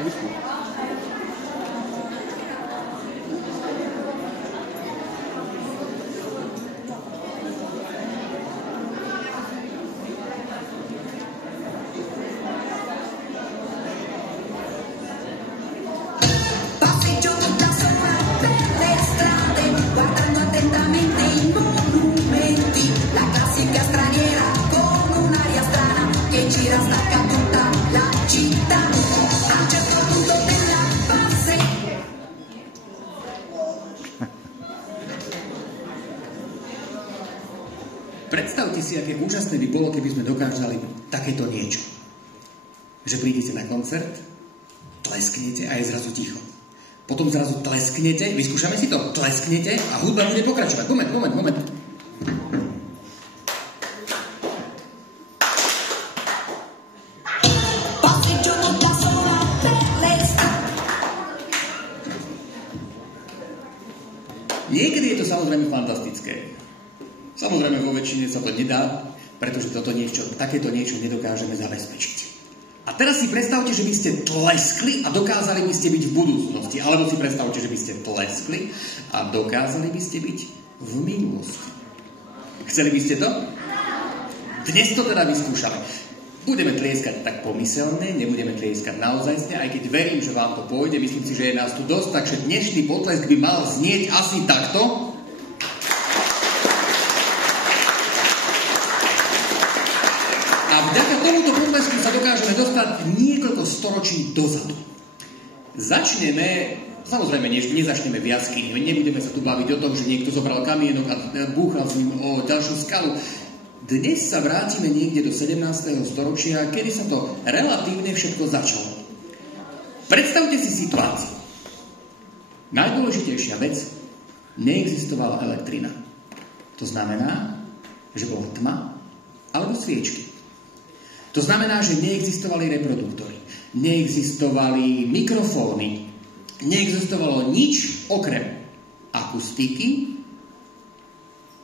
Nech vyspú. Predstavte si, aké úžasné by bolo, keby sme dokázali takéto niečo. Že prídete na koncert, tlesknete a je zrazu ticho. Potom zrazu tlesknete, vyskúšame si to, tlesknete a hudba bude pokračovať. Moment. Niekedy je to samozrejme fantastické. Samozrejme, vo väčšine sa to nedá, pretože takéto niečo nedokážeme zabezpečiť. A teraz si predstavte, že by ste tleskli a dokázali by ste byť v budúcnosti. Alebo si predstavte, že by ste tleskli a dokázali by ste byť v minulosti. Chceli by ste to? Dnes to teda vyskúšame. Budeme tlieskať tak pomyselne, nebudeme tlieskať naozajstne, aj keď verím, že vám to pôjde. Myslím si, že je nás tu dosť, takže dnešný potlesk by mal znieť asi takto. Vďaka tomuto potlesku sa dokážeme dostať niekoľko storočí dozadu. Samozrejme, nezačneme v jaskyni, nebudeme sa tu baviť o tom, že niekto zobral kamienok a búchal s ním o ďalšiu skalu. Dnes sa vrátime niekde do 17. storočia, kedy sa to relatívne všetko začalo. Predstavte si situáciu. Najdôležitejšia vec, neexistovala elektrina. To znamená, že bola tma alebo sviečky. To znamená, že neexistovali reproduktory, neexistovali mikrofóny, neexistovalo nič okrem akustiky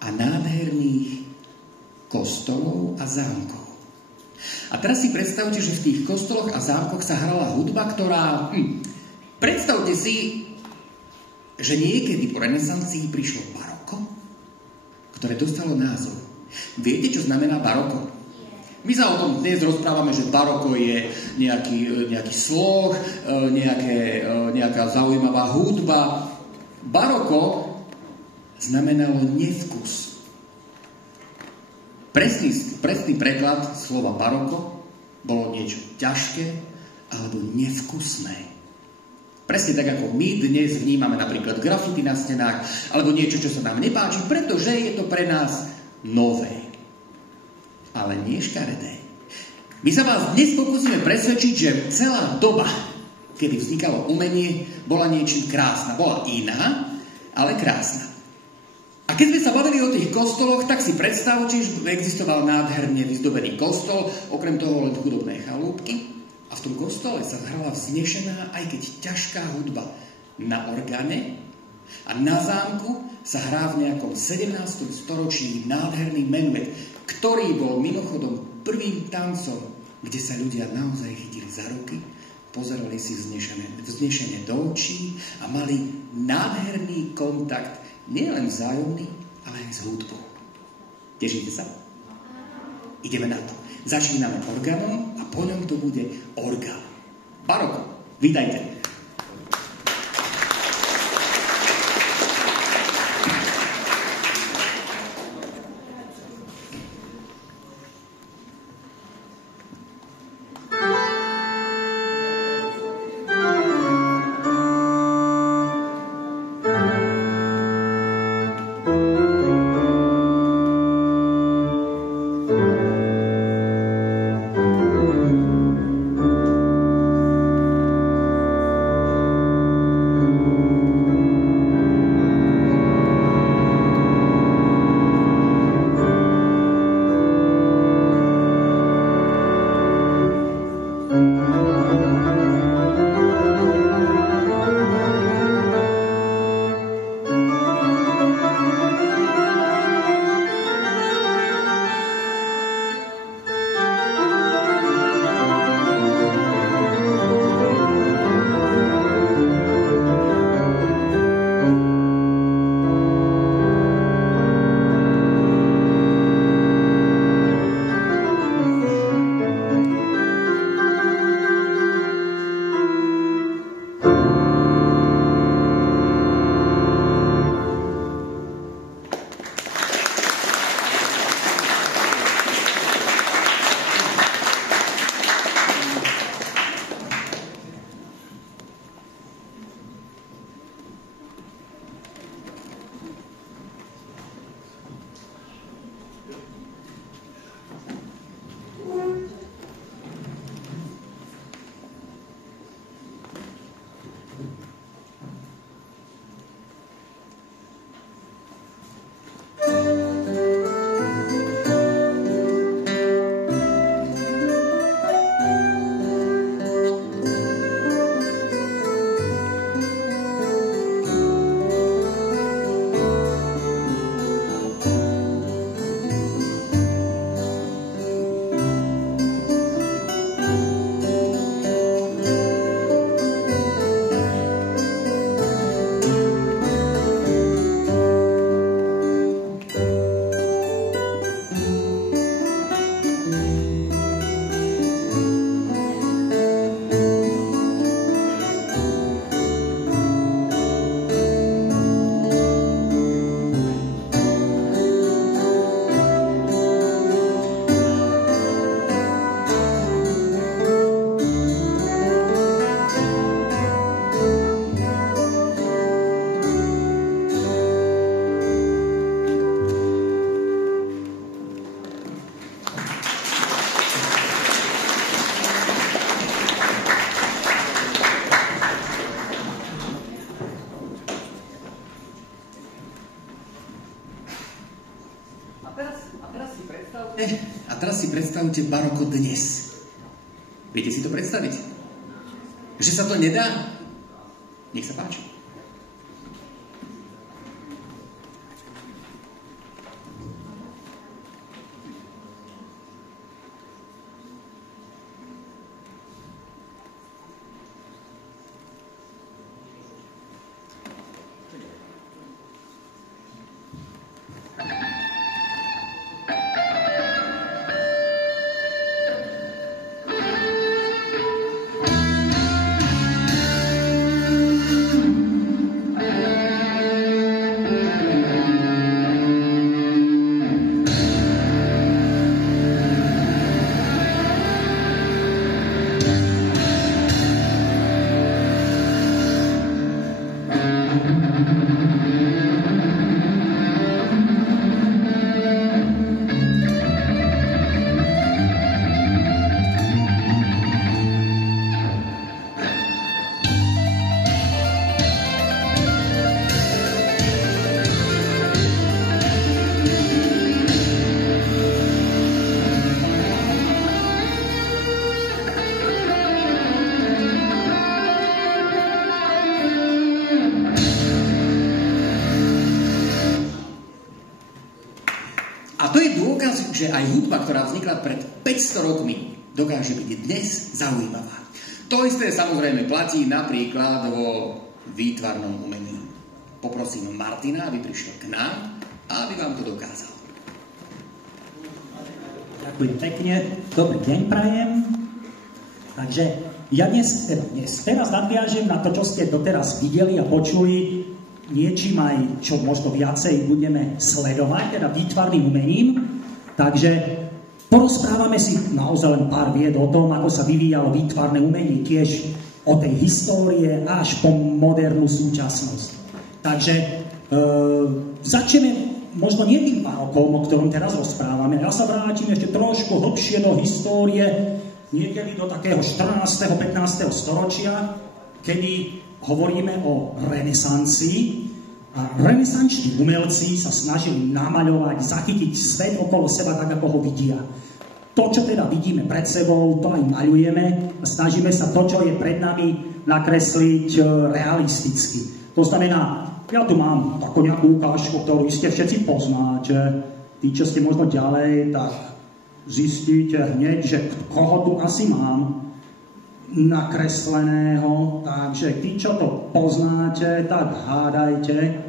a nádherných kostolov a zámkov. A teraz si predstavte, že v tých kostoloch a zámkoch sa hrala hudba, ktorá... Predstavte si, že niekedy po renesancii prišlo baroko, ktoré dostalo názov. Viete, čo znamená baroko? My sa o tom dnes rozprávame, že baroko je nejaký sloh, nejaká zaujímavá hudba. Baroko znamenalo nevkus. Presný preklad slova baroko bolo niečo ťažké alebo nevkusné. Presne tak, ako my dnes vnímame napríklad grafity na stenách alebo niečo, čo sa nám nepáči, pretože je to pre nás nové. Ale nie škaredé. My sa vás dnes pokúsime presvedčiť, že celá doba, kedy vznikalo umenie, bola niečím krásna. Bola iná, ale krásna. A keď sme sa bavili o tých kostoloch, tak si predstavte, že existoval nádherne vyzdobený kostol, okrem toho len chudobné chalúbky. A v tom kostole sa hrala vznešená, aj keď ťažká hudba na orgáne. A na zámku sa hrá v nejakom 17. storočí nádherný menuet, ktorý bol mimochodom prvým tancom, kde sa ľudia naozaj chytili za ruky, pozerali si vznešene do očí a mali nádherný kontakt, nielen vzájomný, ale aj s hudbou. Tešíte sa? Ideme na to. Začíname orgánom a po ňom to bude orgán. Baroko, vítajte. predstavte baroko dnes. Viete si to predstaviť? Že sa to nedá? Nech sa páči. Že aj hudba, ktorá vznikla pred 500 rokmi, dokáže byť dnes zaujímavá. To isté samozrejme platí napríklad vo výtvarnom umení. Poprosím Martina, aby prišiel k nám a aby vám to dokázal. Ďakujem pekne. Dobrý deň prajem. Takže ja teraz nadviažem na to, čo ste doteraz videli a počuli, niečím aj, čo možno viacej budeme sledovať, teda výtvarným umením. Takže porozprávame si naozaj len pár vied o tom, ako sa vyvíjalo výtvarné umenie, tiež o tej histórie až po modernú súčasnosť. Takže začneme možno nie tým barokom, o ktorom teraz rozprávame. Ja sa vrátim ešte trošku hlbšie do histórie, niekedy do takého 14. 15. storočia, kedy hovoríme o renesancii. A renesanční umelci sa snažili namaľovať, zachytiť svet okolo seba tak, ako ho vidia. To, čo teda vidíme pred sebou, to aj maľujeme a snažíme sa to, čo je pred nami, nakresliť realisticky. To znamená, ja tu mám takú nejakú ukážku, ktorú iste všetci poznáte. Tí, čo ste možno ďalej, tak zistíte hneď, že koho tu asi mám nakresleného. Takže tí, čo to poznáte, tak hádajte,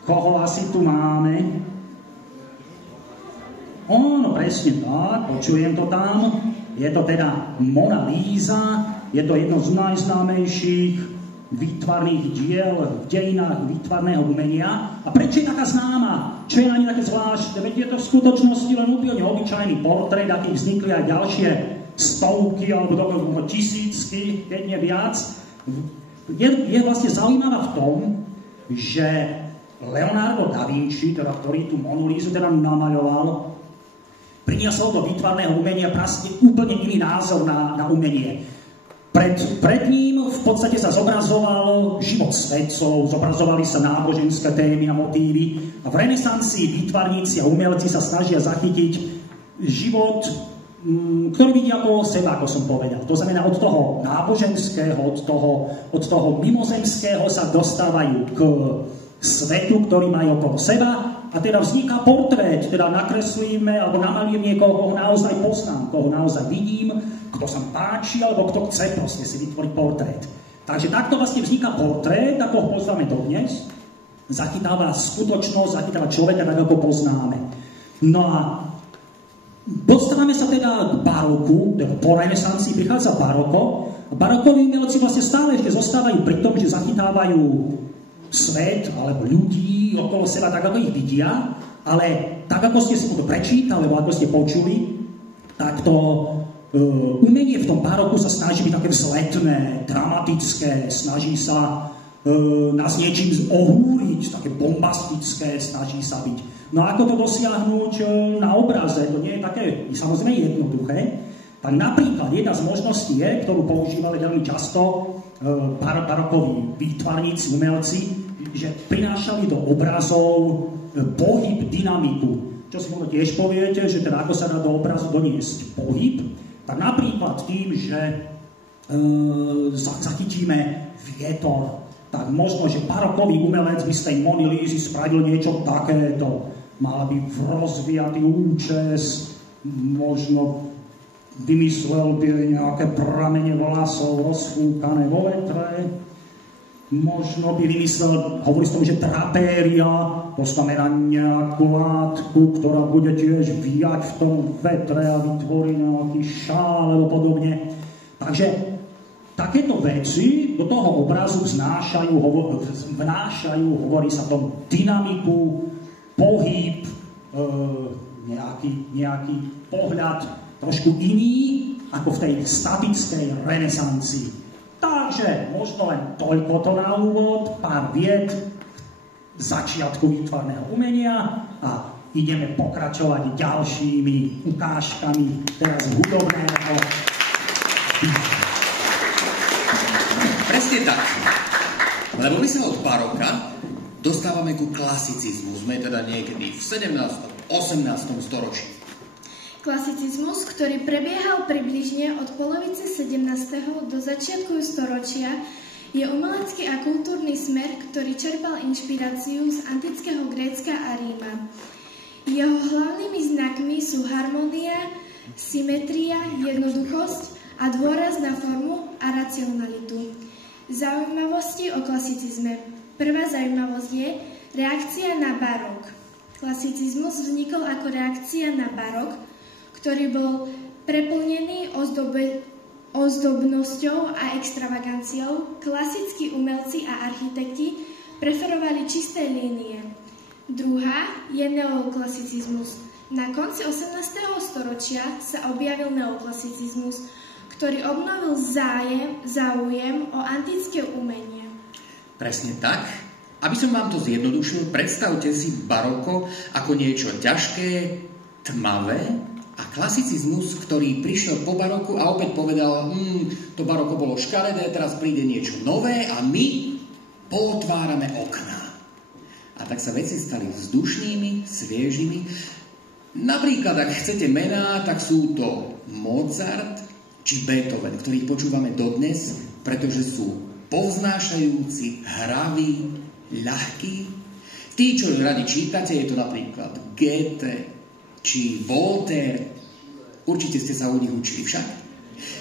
koho asi tu máme. No presne tak, počujem to tam. Je to teda Mona Lisa, je to jedno z najznámejších výtvarných diel v dejinách výtvarného umenia. A prečo je taká známa? Čo je na nej také zvláštne? Veď je to v skutočnosti len úplne obyčajný portrét, akých vznikli aj ďalšie stovky alebo dokonca tisícky, keď nie viac. Je vlastne zaujímavá v tom, že Leonardo da Vinci, teda, ktorý tú Monu Lisu teda namaľoval, priniesol do výtvarného umenia vlastne úplne iný názor na umenie. Pred ním v podstate sa zobrazoval život svetcov, zobrazovali sa náboženské témy a motívy a v renesancii výtvarníci a umelci sa snažia zachytiť život, ktorý vidia okolo seba, ako som povedal. To znamená, od toho náboženského, od toho mimozemského sa dostávajú k svetu, ktorý majú okolo seba a teda vzniká portrét, teda nakreslíme alebo namalím niekoho, koho naozaj poznám, koho naozaj vidím, kto sa páči, alebo kto chce proste si vytvoriť portrét. Takže takto vlastne vzniká portrét, ako ho poznáme dodnes, zachytáva skutočnosť, zachytáva človeka tak, ako poznáme. No a dostávame sa teda k baroku, teda po renesancii prichádza baroko. Barokoví umelci vlastne stále ešte zostávajú pri tom, že zachytávajú svet alebo ľudí okolo seba tak, ako ich vidia, ale tak, ako ste si to prečítali, alebo ako ste počuli, tak to umenie v tom baroku sa snaží byť také vzletné, dramatické, snaží sa nás niečím ohúriť, také bombastické, snaží sa byť. No a ako to dosiahnuť na obraze, to nie je také samozrejme jednoduché. Tak napríklad jedna z možností je, ktorú používali veľmi často barokoví výtvarníci, umelci, že prinášali do obrazov pohyb, dynamiku. čo si možno tiež poviete, že teda ako sa dá do obrazu doniesť pohyb, tak napríklad tým, že zachytíme vietor, tak možno, že barokový umelec by z tej Mony Lízy spravil niečo takéto. Mal by rozvíjatý účes, možno vymyslel by nejaké pramene vlasov rozfúkané vo vetre, možno by vymyslel, hovorí sa tomu, že trapéria, postavme na nejakú látku, ktorá bude tiež víjať v tom vetre a vytvorí nejaký šál alebo podobne. Takže takéto veci do toho obrazu vnášajú, hovorí sa tomu, dynamiku, pohyb, nejaký pohľad trošku iný ako v tej statickej renesancii. Takže možno len toľko na úvod, pár vied začiatku výtvarného umenia a ideme pokračovať ďalšími ukážkami teraz hudobného. Presne tak. Lebo my sa od baroka dostávame ku klasicizmu. Sme teda niekedy v 17. 18. storočí. Klasicizmus, ktorý prebiehal približne od polovice 17. do začiatku storočia, je umelecký a kultúrny smer, ktorý čerpal inšpiráciu z antického Grécka a Ríma. Jeho hlavnými znakmi sú harmónia, symetria, jednoduchosť a dôraz na formu a racionalitu. Zaujímavosti o klasicizme. Prvá zaujímavosť je reakcia na barok. Klasicizmus vznikol ako reakcia na barok, ktorý bol preplnený ozdobnosťou a extravaganciou. Klasickí umelci a architekti preferovali čisté línie. Druhá je neoklasicizmus. Na konci 18. storočia sa objavil neoklasicizmus, ktorý obnovil záujem o antické umenie. Presne tak. Aby som vám to zjednodušil, predstavte si baroko ako niečo ťažké, tmavé a klasicizmus, ktorý prišiel po baroku a opäť povedal, to baroko bolo škaredé, teraz príde niečo nové a my pootvárame okná. A tak sa veci stali vzdušnými, sviežimi. Napríklad, ak chcete mená, tak sú to Mozart či Beethoven, ktorých počúvame dodnes, pretože sú povznášajúci, hraví, ľahkí. Tí, čo radi čítate, je to napríklad Goethe či Voltaire. Určite ste sa u nich učili však.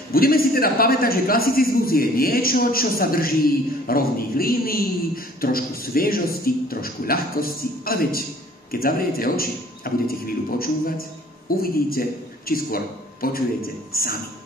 Budeme si teda pamätať, že klasicizmus je niečo, čo sa drží rovných línií, trošku sviežosti, trošku ľahkosti, ale veď, keď zavriete oči a budete chvíľu počúvať, uvidíte, či skôr počujete sami.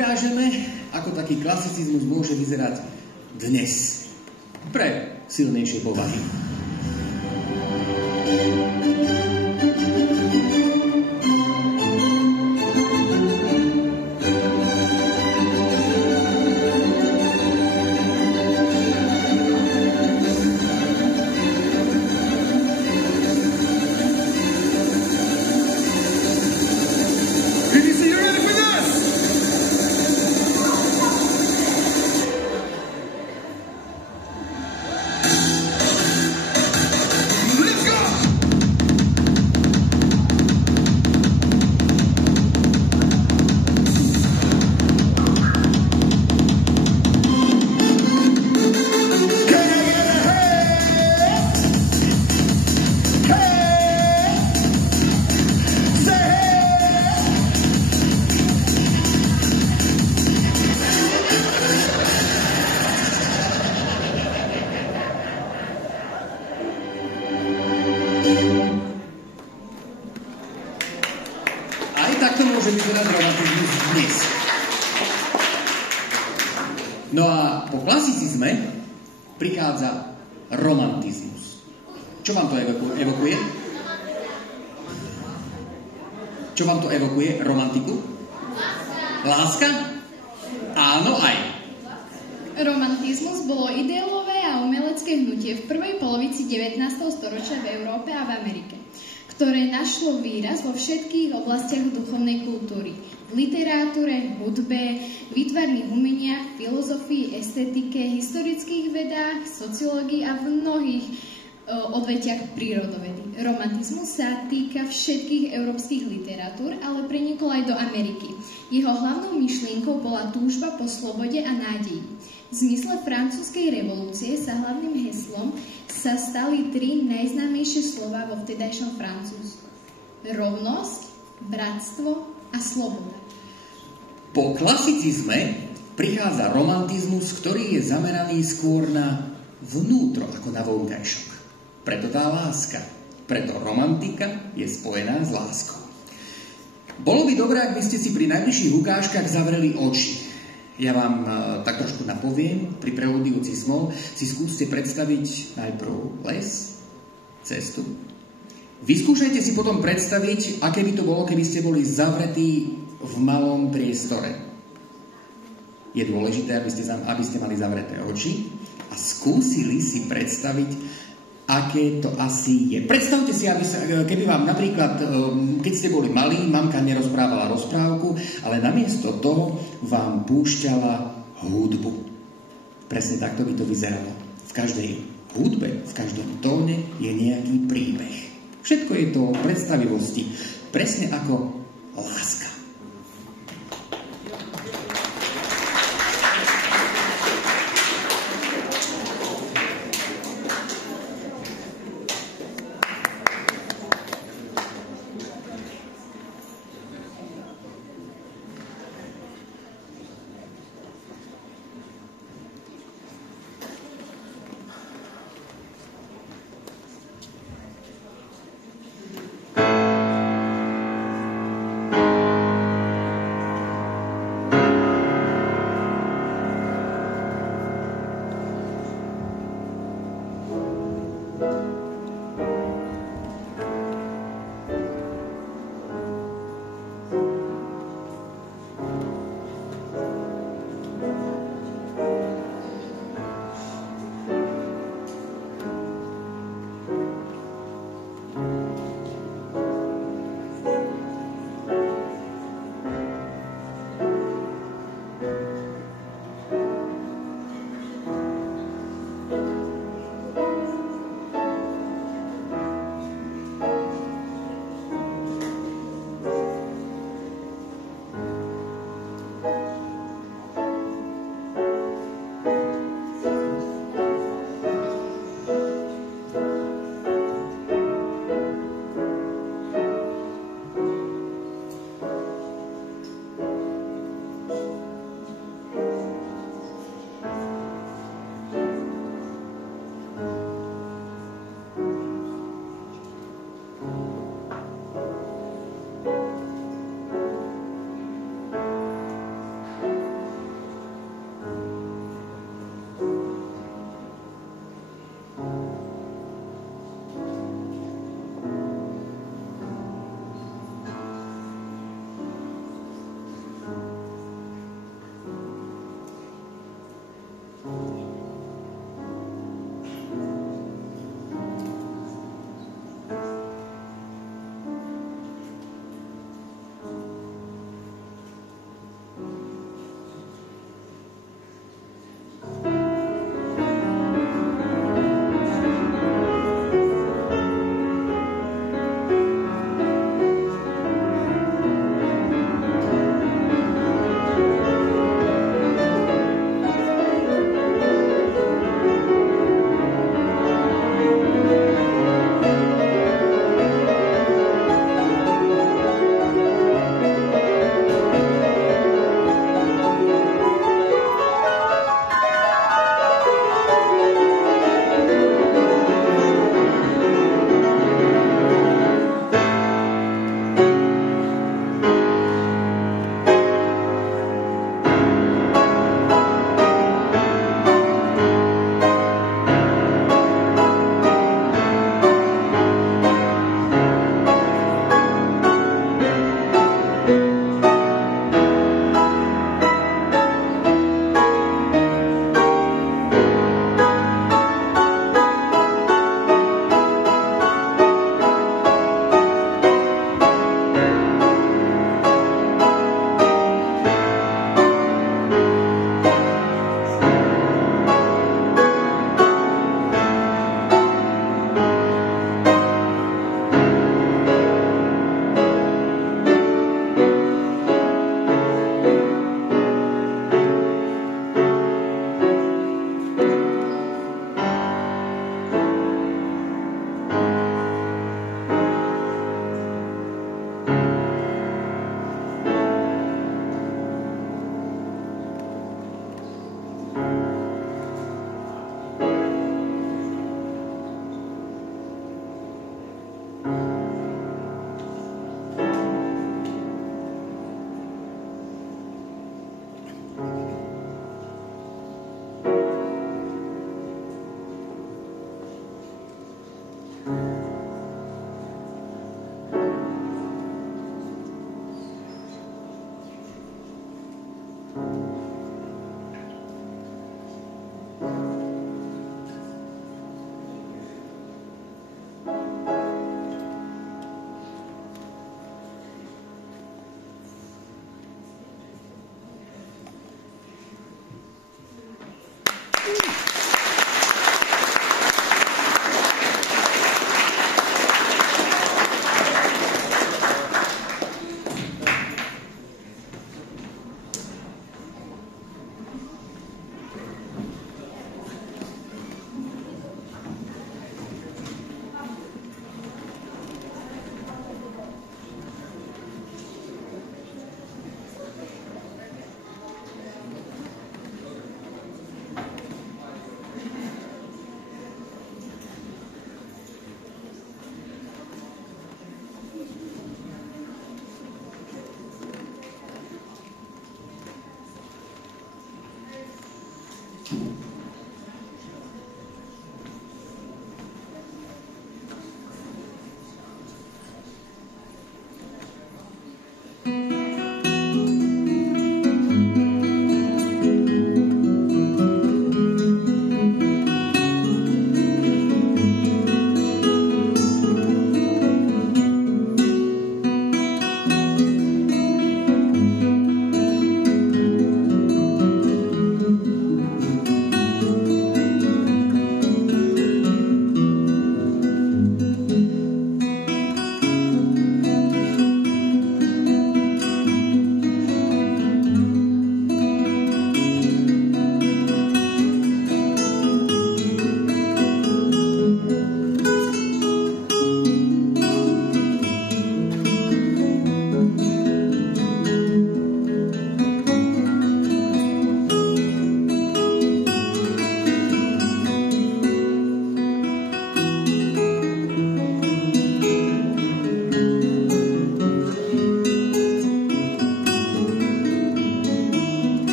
ukážeme, ako taký klasicizmus môže vyzerať dnes pre silnejšie povahy. No a po klasicizme prichádza romantizmus. Čo vám to evokuje? Čo vám to evokuje? Romantiku? Láska? Áno, aj. Romantizmus bolo ideálové a umelecké hnutie v prvej polovici 19. storočia v Európe a v Amerike, ktoré našlo výraz vo všetkých oblastiach duchovnej kultúry. V literatúre, hudbe, výtvarných umeniach, filozofii, estetike, historických vedách, sociológii a v mnohých odvetiach prírodovedy. Romantizmus sa týka všetkých európskych literatúr, ale prenikol aj do Ameriky. Jeho hlavnou myšlienkou bola túžba po slobode a nádeji. V zmysle francúzskej revolúcie sa hlavným heslom sa stali 3 najznámejšie slova vo vtedajšom Francúzsku. Rovnosť, bratstvo a sloboda. Po klasicizme prichádza romantizmus, ktorý je zameraný skôr na vnútro ako na vonkajšok. Preto tá láska, preto romantika je spojená s láskou. Bolo by dobré, ak by ste si pri najbližších ukážkach zavreli oči. Ja vám tak trošku napoviem, pri preľudujúci smol si skúste predstaviť najprv les, cestu. Vyskúšajte si potom predstaviť, aké by to bolo, keby ste boli zavretí v malom priestore. Je dôležité, aby ste mali zavreté oči a skúsili si predstaviť, aké to asi je. Predstavte si, keby vám napríklad, keď ste boli malí, mamka nerozprávala rozprávku, ale namiesto toho vám púšťala hudbu. Presne takto by to vyzeralo. V každej hudbe, v každom tóne je nejaký príbeh. Všetko je to o predstavivosti. Presne ako láska.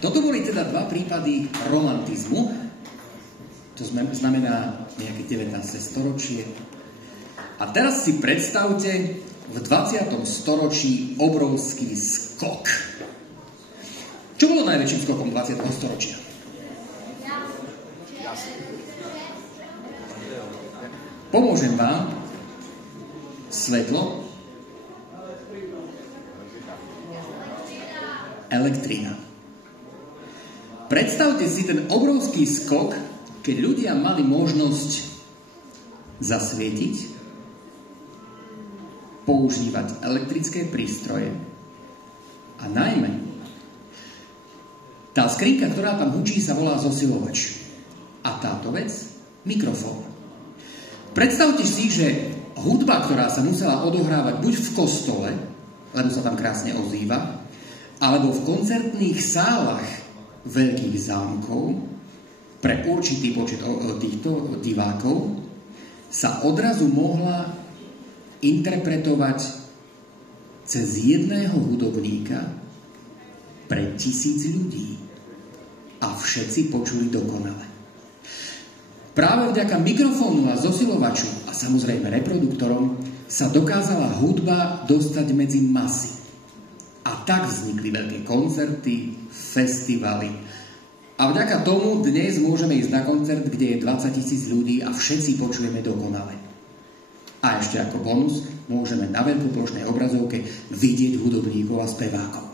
Toto boli teda dva prípady romantizmu, to znamená nejaké 19. storočie. A teraz si predstavte v 20. storočí obrovský skok. Čo bolo najväčším skokom 20. storočia? Pomôžem vám. Svetlo. Elektrina. Predstavte si ten obrovský skok, keď ľudia mali možnosť zasvietiť, používať elektrické prístroje a najmä tá skrinka, ktorá tam hučí, sa volá zosilovač. A táto vec, mikrofón. Predstavte si, že hudba, ktorá sa musela odohrávať buď v kostole, lebo sa tam krásne ozýva, alebo v koncertných sálach veľkých zámkov pre určitý počet týchto divákov sa odrazu mohla interpretovať cez jedného hudobníka pre 1000 ľudí. A všetci počuli dokonale. Práve vďaka mikrofónu a zosilovaču a samozrejme reproduktorom sa dokázala hudba dostať medzi masy. A tak vznikli veľké koncerty, festivaly. A vďaka tomu dnes môžeme ísť na koncert, kde je 20 000 ľudí a všetci počujeme dokonale. A ešte ako bonus môžeme na veľkoplošnej obrazovke vidieť hudobníkov a spevákov.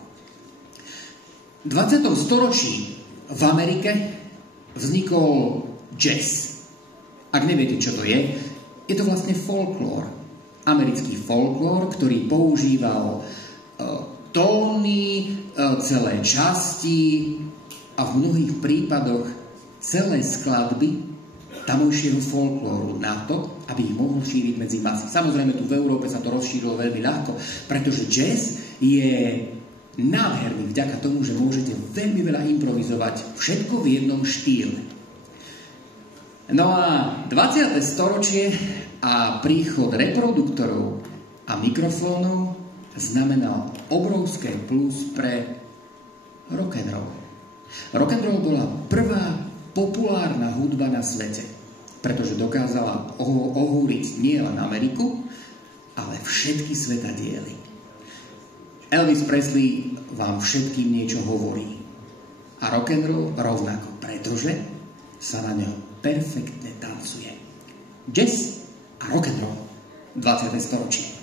V 20. storočí v Amerike vznikol jazz. Ak neviete, čo to je to vlastne folklór. Americký folklór, ktorý používal tóny, celé časti a v mnohých prípadoch celé skladby tamojšieho folklóru na to, aby ich mohol šíriť medzi masy. Samozrejme, tu v Európe sa to rozšírilo veľmi ľahko, pretože jazz je nádherný vďaka tomu, že môžete veľmi veľa improvizovať, všetko v jednom štýle. No a 20. storočie a príchod reproduktorov a mikrofónov znamenal obrovské plus pre rock'n'roll. Rock'n'roll bola prvá populárna hudba na svete, pretože dokázala ohúriť nielen Ameriku, ale všetky svetadiely. Elvis Presley vám všetkým niečo hovorí. A rock'n'roll rovnako, pretože sa na ňo perfektne tancuje. Jazz a rock'n'roll 20. storočie.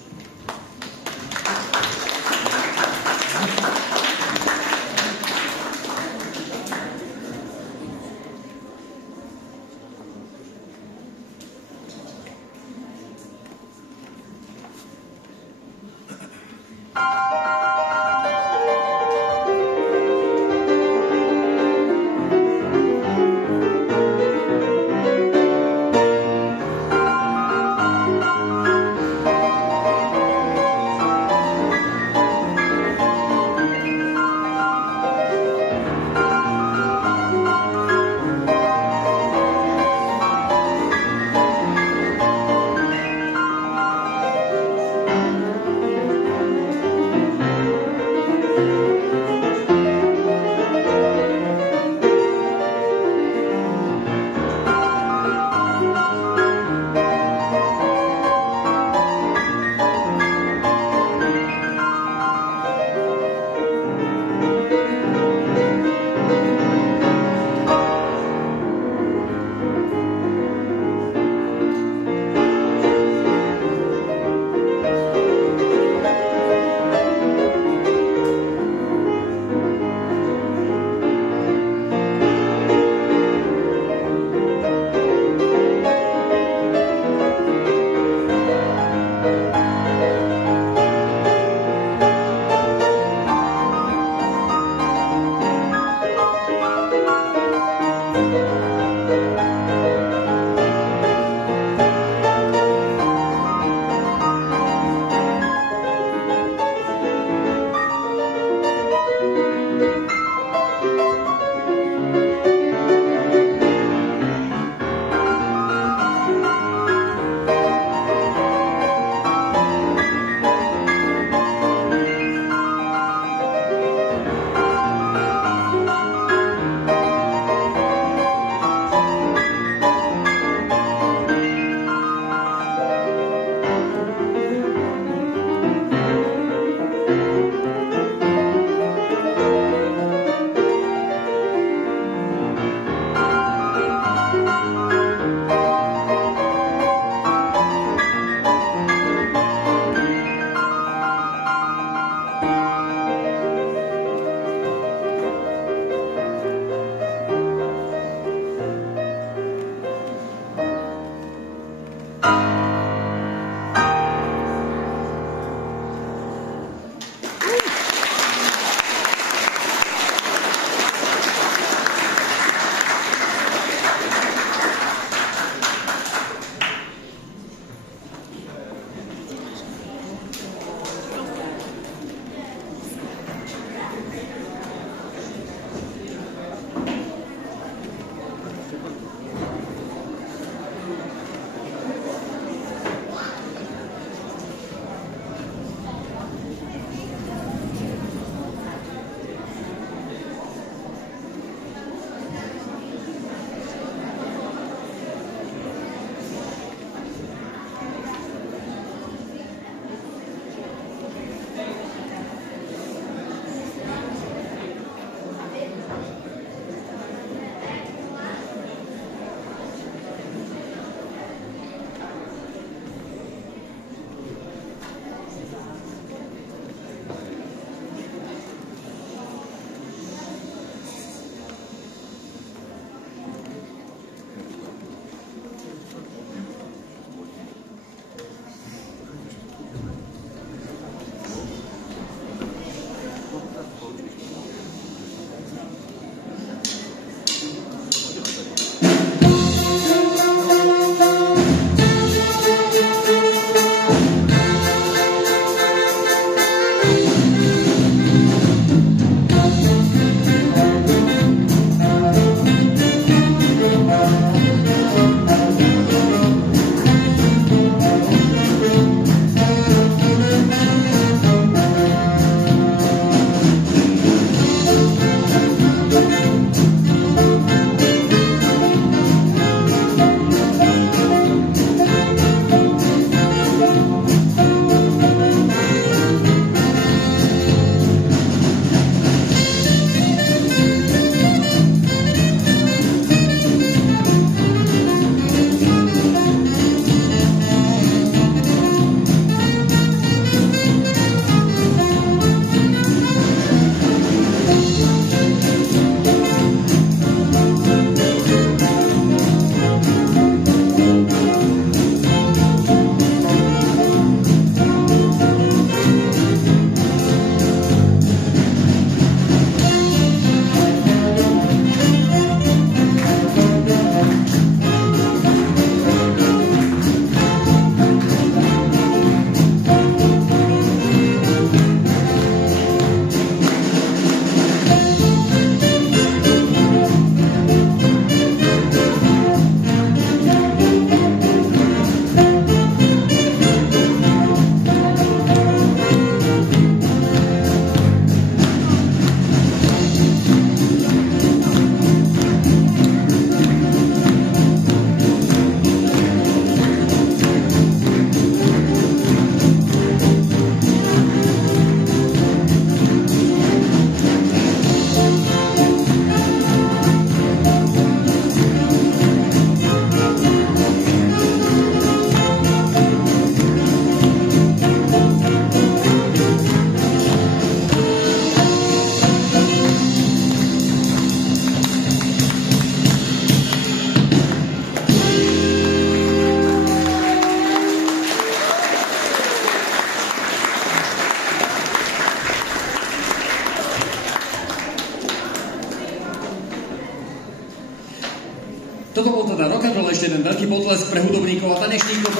ešte jeden veľký potlesk pre hudobníkov a tanečníkov.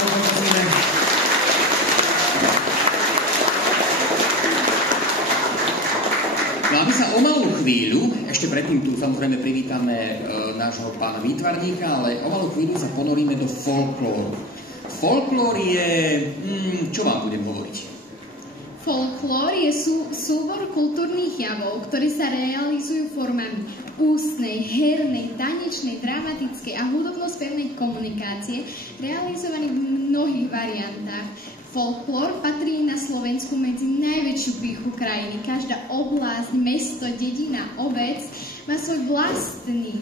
No a my sa o malú chvíľu, ešte predtým tu samozrejme privítame nášho pána výtvarníka, ale o malú chvíľu sa ponoríme do folklóru. Folklór je... čo vám budem hovoriť? Folklór je súbor kultúrnych javov, ktoré sa realizujú formami ústnej, hernej, tanečnej, dramatickej a hudobno-spevnej komunikácie, realizovaný v mnohých variantách. Folklór patrí na Slovensku medzi najväčšiu pýchu krajiny. Každá oblasť, mesto, dedina, obec má svoj vlastný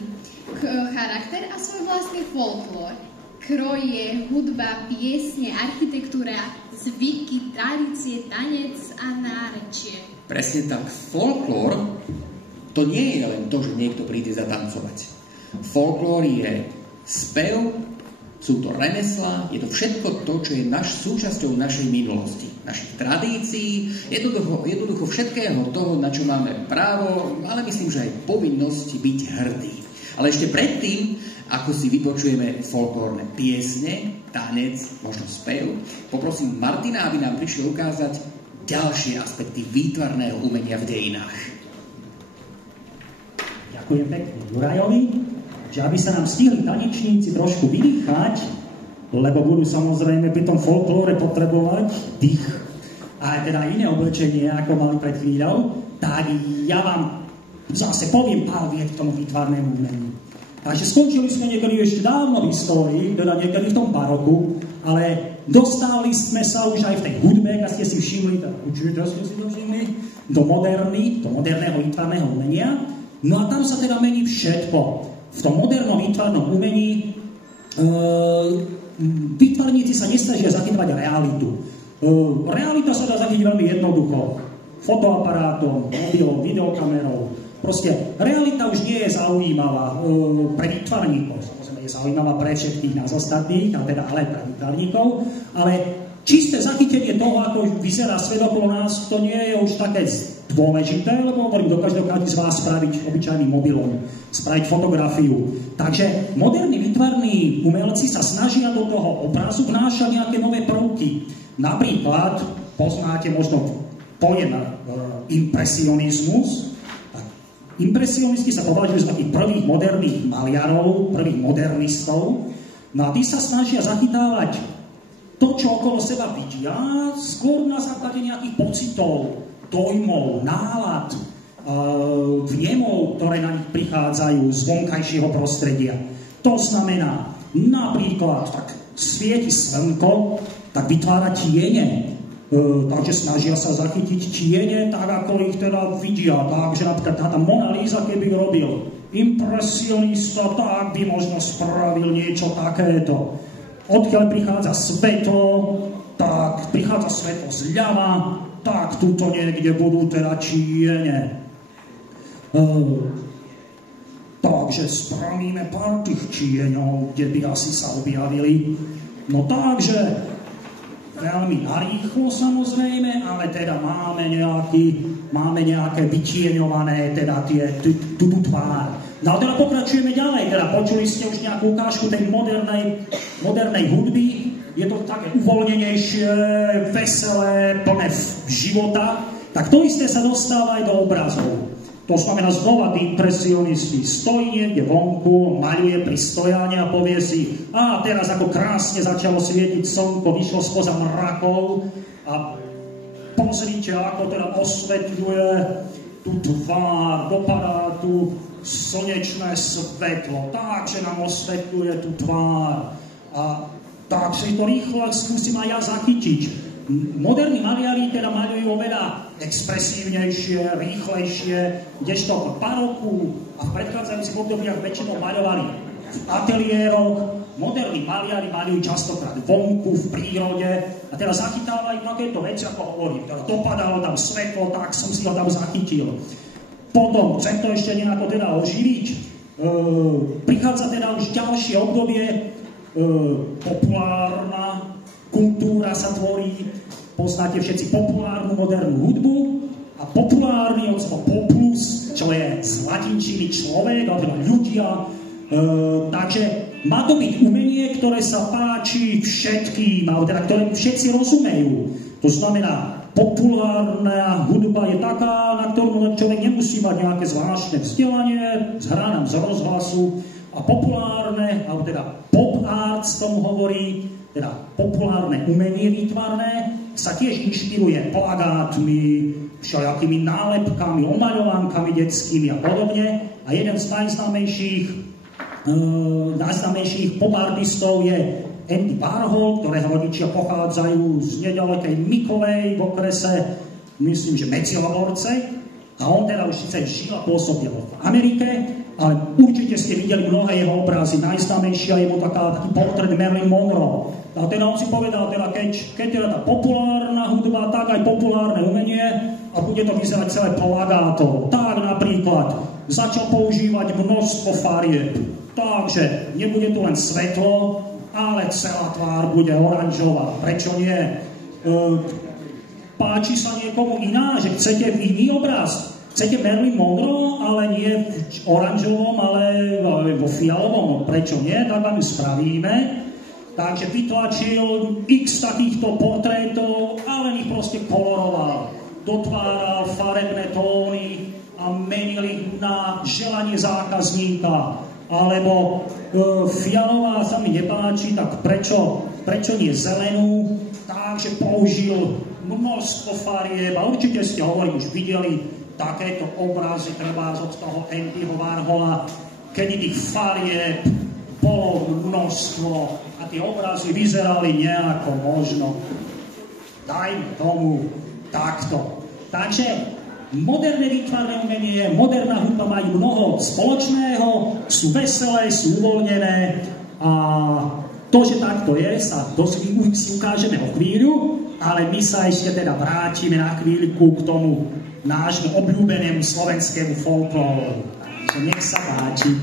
charakter a svoj vlastný folklór. Kroje, hudba, piesne, architektúra, zvyky, tradície, tanec a nárečie. Presne tak. Folklór to nie je len to, že niekto príde zatancovať. Folklór je spev, sú to remeslá, je to všetko to, čo je súčasťou našej minulosti, našich tradícií, jednoducho všetkého toho, na čo máme právo, ale myslím, že aj povinnosť byť hrdý. Ale ešte predtým, ako si vypočujeme folklórne piesne, tanec, možno spev, poprosím Martina, aby nám prišiel ukázať ďalšie aspekty výtvarného umenia v dejinách. Ďakujem pekne Jurajovi, že aby sa nám stihli tanečníci trošku vydýchať, lebo budú samozrejme pri tom folklóre potrebovať dých a teda iné oblečenie, ako mali pred chvíľou, tak ja vám zase poviem pár viet k tomu výtvarnému umeniu. Takže skončili sme niekedy ešte dávno v histórii, teda niekedy v tom baroku, ale dostali sme sa už aj v tej hudbe, ak ste si všimli, do moderného výtvarného umenia. No a tam sa teda mení všetko. V tom modernom výtvarnom umení výtvarníci sa nesnažia zachytovať realitu. Realita sa dá zachytiť veľmi jednoducho. Fotoaparátom, mobilom, videokamerou. Proste realita už nie je zaujímavá pre výtvarníkov. Samozrejme je zaujímavá pre všetkých nás ostatných, ale pre výtvarníkov. Ale čisté zachytenie toho, ako vyzerá svet okolo nás, to nie je už také dôležité, lebo hovorím, dokáže z vás spraviť obyčajným mobilom, spraviť fotografiu. Takže moderní výtvarní umelci sa snažia do toho obrazu vnášať nejaké nové prvky. Napríklad poznáte možno pojem impresionizmus. Impresionisti sa považujú za takých prvých moderných maliarov, prvých modernistov. No a tí sa snažia zachytávať to, čo okolo seba vidia, skôr na základe nejakých pocitov, dojmov, nálad, vnemov, ktoré na nich prichádzajú z vonkajšieho prostredia. To znamená, napríklad, tak svieti slnko, tak vytvára tiene. Takže snažia sa zachytiť tiene tak, ako ich teda vidia. Takže napríklad tá Mona Lisa, keby robil impresionista, tak by možno spravil niečo takéto. Odkiaľ prichádza svetlo, tak prichádza svetlo zľava, tak tuto niekde budú teda tiene. Takže spravíme pár tých tieňov, kde by asi sa objavili. No takže veľmi narýchlo samozrejme, ale teda máme nejaké vytieňované teda tú tvár. No a teda pokračujeme ďalej, teda počuli ste už nejakú ukážku tej modernej hudby, je to také uvoľnenejšie, veselé, plné života, tak to isté sa dostáva aj do obrazov. To znamená znova tí impresionisti stojí niekde vonku, maľuje pri stojáne a povie si, teraz ako krásne začalo svietiť slnko, vyšlo spoza mrakov a pozrite, ako teda osvetľuje tú tvár, dopadá tu slnečné svetlo, takže nám osvetľuje tú tvár a takže to rýchlo skúsim aj ja zachytiť. Moderní maliari teda maľujú oveľa expresívnejšie, rýchlejšie, kdežto v baroku a v predchádzajúcich obdobiach väčšinou maľovali v ateliéroch. Moderní maliari maľujú častokrát vonku, v prírode a teda zachytávajú takéto veci, ako hovorím. Teda dopadalo tam svetlo, tak som si ho tam zachytil. Potom chcem to ešte nejako teda oživiť. Prichádza teda už ďalšie obdobie, populárna kultúra sa tvorí, poznáte všetci populárnu modernú hudbu a populárny od slova populus, čo je z latinčiny človek, alebo ľudia. Takže má to byť umenie, ktoré sa páči všetkým, alebo teda ktoré všetci rozumejú. To znamená, populárna hudba je taká, na ktorú človek nemusí mať nejaké zvláštne vzdelanie, zhrá nám z rozhlasu, a populárne, alebo teda pop art tomu hovorí, teda populárne umenie výtvarné, sa tiež inšpiruje plagátmi, všelijakými nálepkami, omaľovánkami detskými a podobne. A jeden z najznámejších pop artistov je Andy Warhol, ktorého rodičia pochádzajú z nedalekej Mikovej v okrese, myslím, že Medzilaborce. A on teda už síce žil a pôsobil v Amerike, ale určite ste videli mnohé jeho obrazy. Najznámejšia je mu taký portrét Marilyn Monroe. A teda on si povedal, teda keď teda tá populárna hudba, tak aj populárne umenie a bude to vyzerať celé plagátovo. Tak napríklad začal používať množstvo farieb. Takže nebude tu len svetlo, ale celá tvár bude oranžová. Prečo nie? Páči sa niekomu iná, že chcete iný obraz? Chcete Marilyn Monroe, ale nie v oranžovom, ale vo fialovom? Prečo nie? Tak vám ju spravíme. Takže vytlačil x takýchto portrétov, ale ich proste koloroval. Dotváral farebné tóny a menili na želanie zákazníka. Alebo fialová sa mi nepáči, tak prečo nie zelenú? Takže použil množstvo farieb a určite ste už videli takéto obrazy, treba od toho Andyho Warhola, kedy tých farieb bolo množstvo a tie obrazy vyzerali nejako možno, dajme tomu, takto. Takže moderné výtvarné umenie, moderná hudba majú mnoho spoločného, sú veselé, sú uvoľnené a to, že takto je, si ukážeme o chvíľu, ale my sa ešte teda vrátime na chvíľku k tomu nášmu obľúbenému slovenskému folklóru. Takže nech sa páči.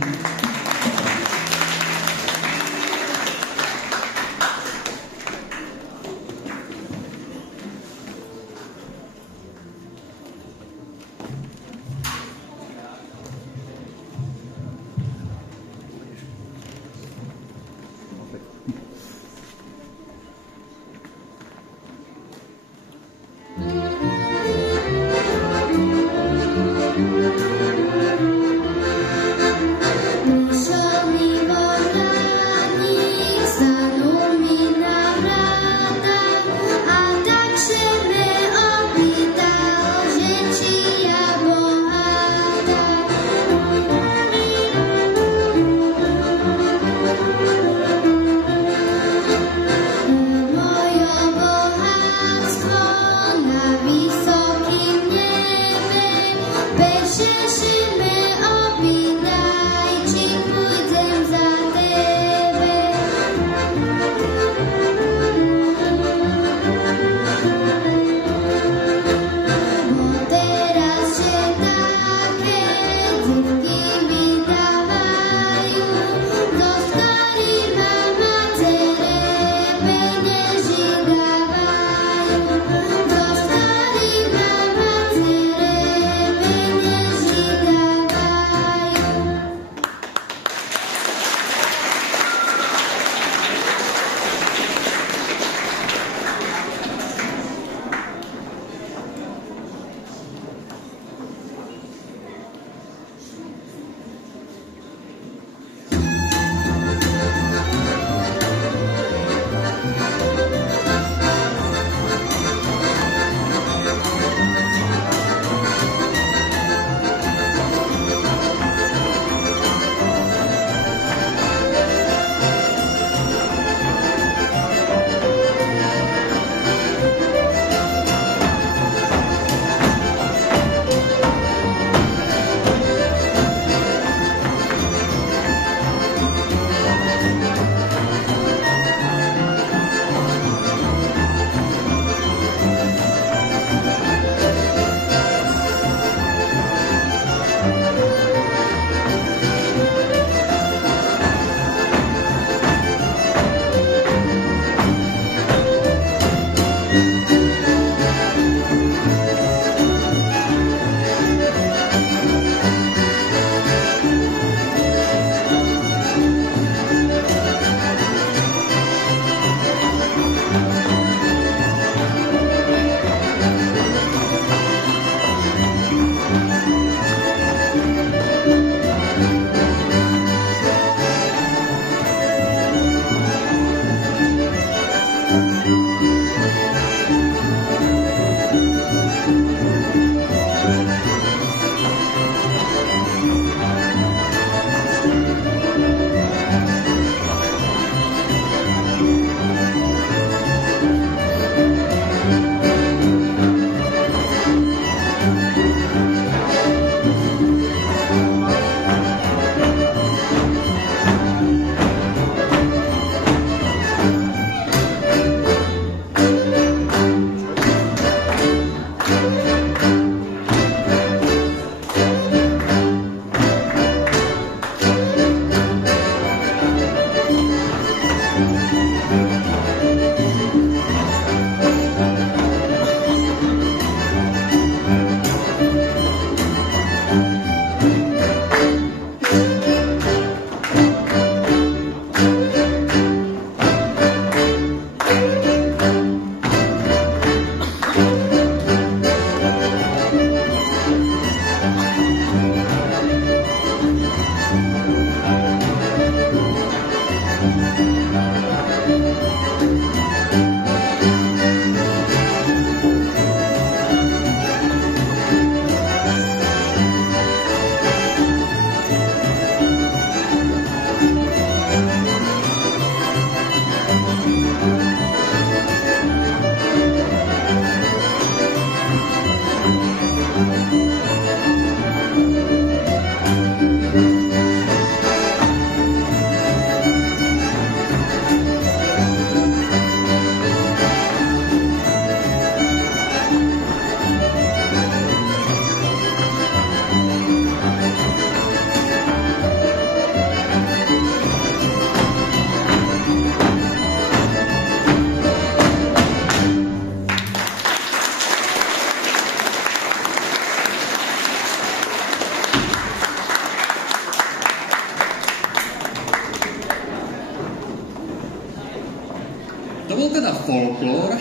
To bol teda folklór.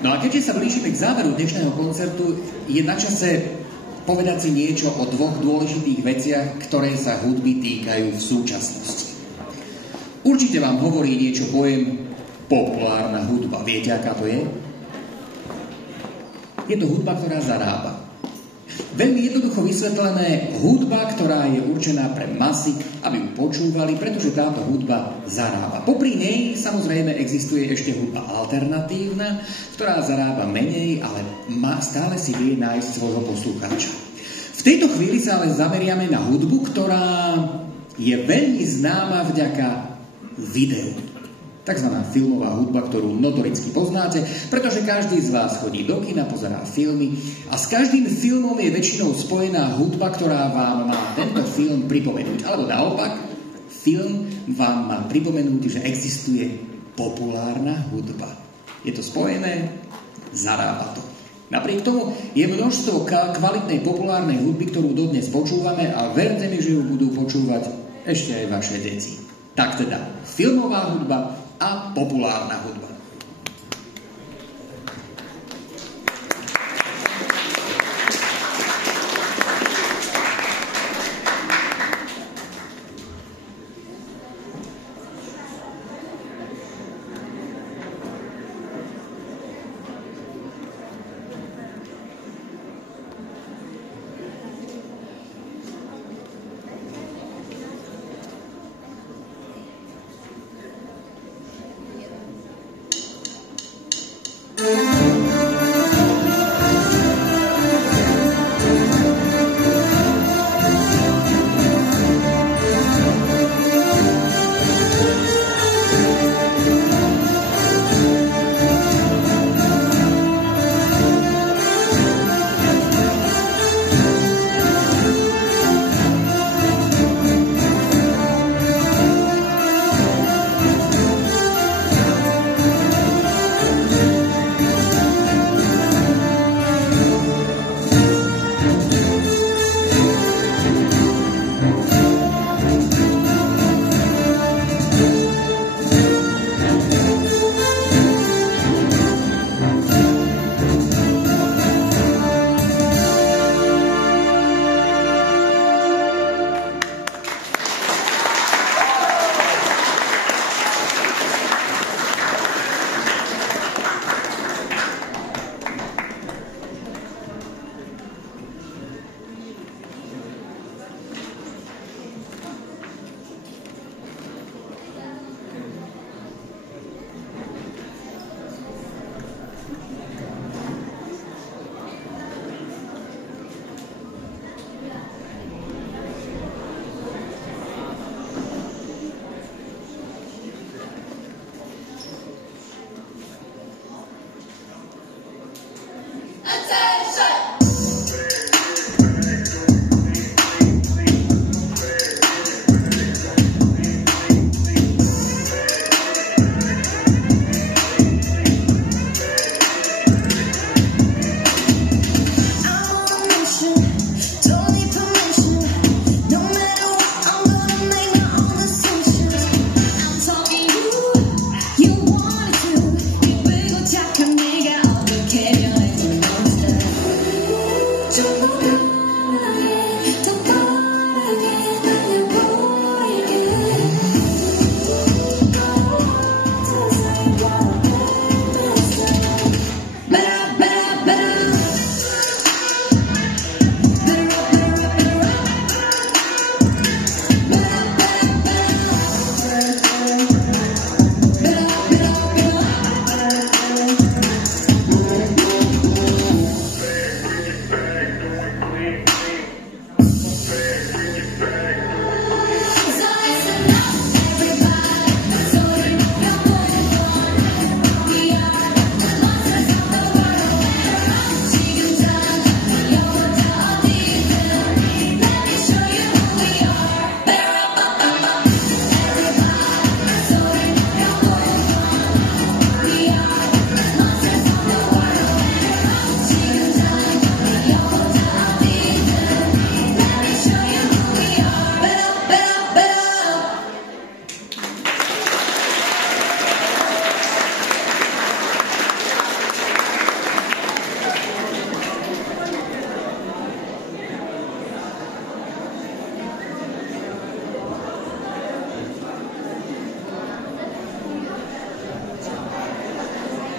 No a keďže sa blížime k záveru dnešného koncertu, je na čase povedať si niečo o dvoch dôležitých veciach, ktoré sa hudby týkajú v súčasnosti. Určite vám hovorí niečo pojem populárna hudba. Viete, aká to je? Je to hudba, ktorá zarába. Veľmi jednoducho vysvetlené, hudba, ktorá je určená pre masy, aby ju počúvali, pretože táto hudba zarába. Popri nej samozrejme existuje ešte hudba alternatívna, ktorá zarába menej, ale stále si vie nájsť svojho poslucháča. V tejto chvíli sa ale zameriame na hudbu, ktorá je veľmi známa vďaka videu. Takzvaná filmová hudba, ktorú notoricky poznáte, pretože každý z vás chodí do kina, pozerá filmy a s každým filmom je väčšinou spojená hudba, ktorá vám má tento film pripomenúť. Alebo naopak, film vám má pripomenúť, že existuje populárna hudba. Je to spojené, zarába to. Napriek tomu je množstvo kvalitnej populárnej hudby, ktorú dodnes počúvame a verte mi, že ju budú počúvať ešte aj vaše deti. Tak teda, filmová hudba a populárna hudba.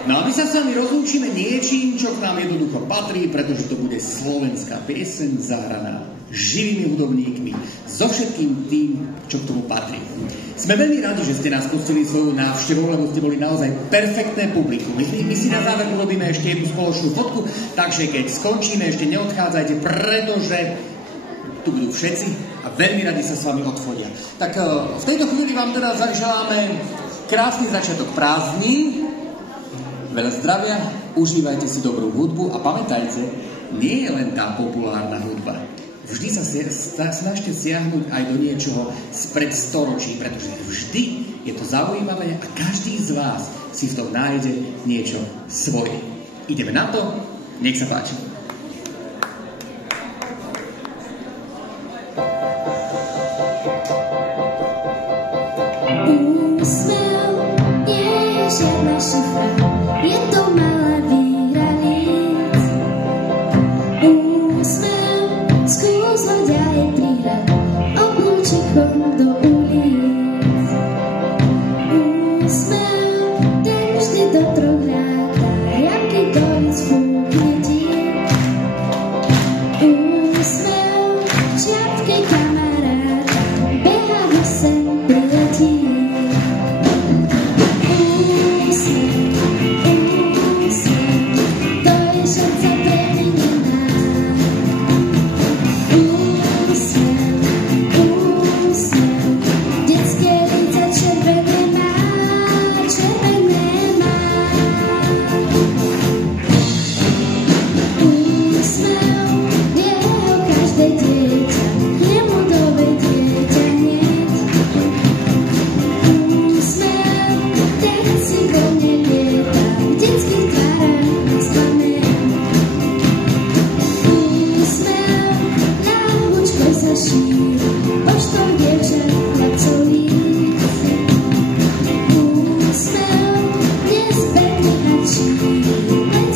No a my sa s vami rozlúčime niečím, čo k nám jednoducho patrí, pretože to bude slovenská pieseň zahraná živými hudobníkmi, so všetkým tým, čo k tomu patrí. Sme veľmi radi, že ste nás pustili svoju návštevu, lebo ste boli naozaj perfektné publikum. My si na záver urobíme ešte jednu spoločnú fotku, takže keď skončíme, ešte neodchádzajte, pretože tu budú všetci a veľmi radi sa s vami odfodia. Tak v tejto chvíli vám teda zaželáme krásny začiatok prázdnin, veľa zdravia, užívajte si dobrú hudbu a pamätajte, nie je len tá populárna hudba. Vždy sa snažte siahnuť aj do niečoho spred storočí, pretože vždy je to zaujímavé a každý z vás si v tom nájde niečo svoje. Ideme na to, nech sa páči. Úsmev nie je žiadna šifra, je to malá víra líc. Úsmev skús hoď aj príhľad oblúčikom do ulic. Úsmev ten vždy do troch ráta, jaky do nic fúkne dík. Úsmev žiadkej kamaráta, beha ho sem priletí.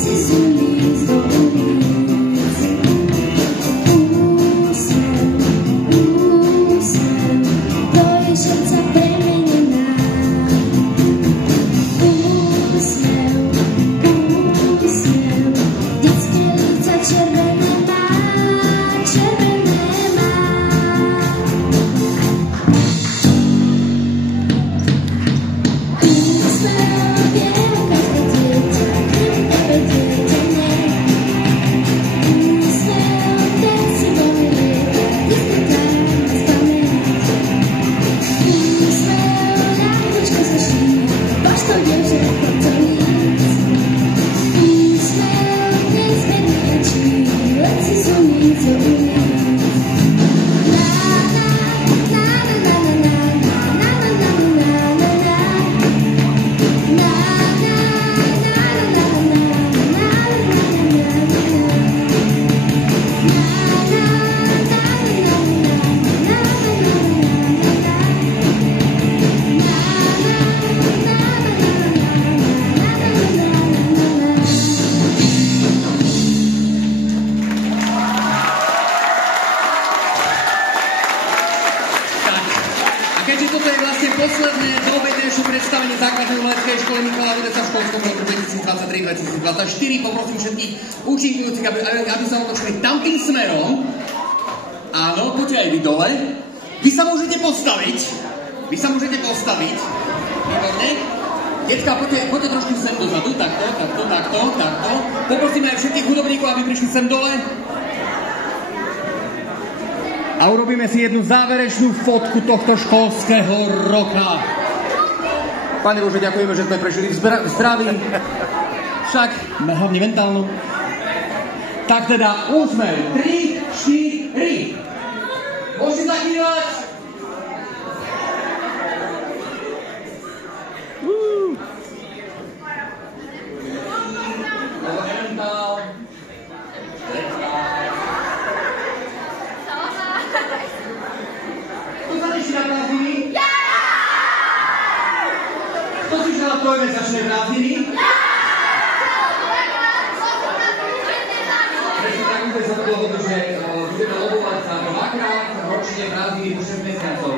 It's základnej umeleckej školy Michala Dudeka v školskom roku 2023-2024. Poprosím všetkých účinkujúcich, aby sa otočili tamtým smerom. Áno, poďte aj vy dole. Vy sa môžete postaviť. Výborne. Decká, poďte trošku sem dozadu. Takto. Poprosím aj všetkých hudobníkov, aby prišli sem dole. A urobíme si jednu záverečnú fotku tohto školského roka. Pane Bože, ďakujeme, že sme prežili v zdraví. Však, hlavne mentálno. Tak teda, úsmev. 3, 4. Môžete zakývať. Kto sa teší na prázdniny? Ja! Kto si želá trojmesačné prázdniny? Ja! Prečo tak bude sa to dohodnúť, že budeme obovať sa dvakrát ročne prázdniny po 6 mesiacov.